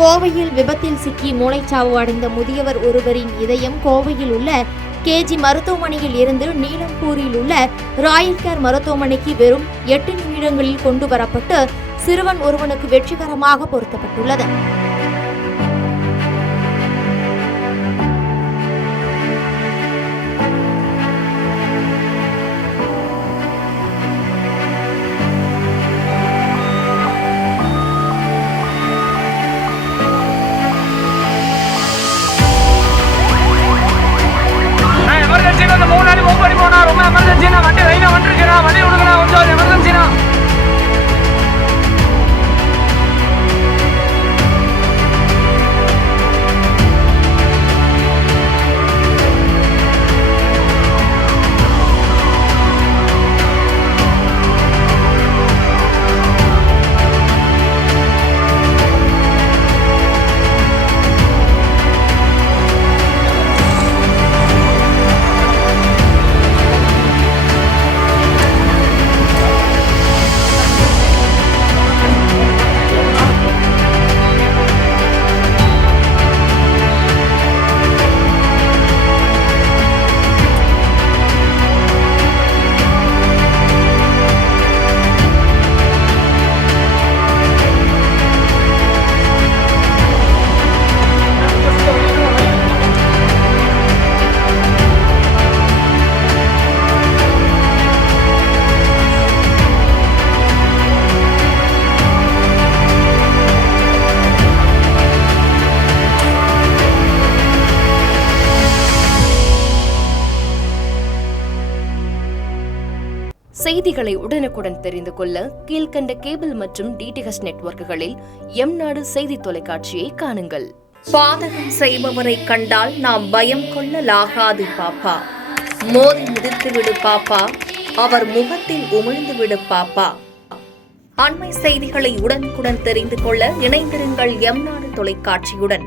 கோவையில் விபத்தில் சிக்கி மூளைச்சாவு அடைந்த முதியவர் ஒருவரின் இதயம் கோவையில் உள்ள கேஜி மருத்துவமனையில் இருந்து நீலம்பூரில் உள்ள ராயல் கேர் மருத்துவமனைக்கு வெறும் 8 நிமிடங்களில் கொண்டு வரப்பட்டு சிறுவன் ஒருவனுக்கு வெற்றிகரமாக பொருத்தப்பட்டுள்ளது. செய்திகளை உடனுக்குடன் தெரிந்து கொள்ள கீழ்கண்ட கேபிள் மற்றும் டிடிஎச் நெட்வொர்க்குகளில் எம்நாடு செய்தி தொலைக்காட்சியை காணுங்கள். பாதகம் செய்பவரை கண்டால் நாம் பயம் கொள்ளலாகாது பாப்பா. மோதி மிதித்துவிடு பாப்பா, அவர் முகத்தில் உமிழ்ந்துவிடு பாப்பா. அண்மை செய்திகளை உடனுக்குடன் தெரிந்து கொள்ள இணைந்திருங்கள் எம்நாடு தொலைக்காட்சியுடன்.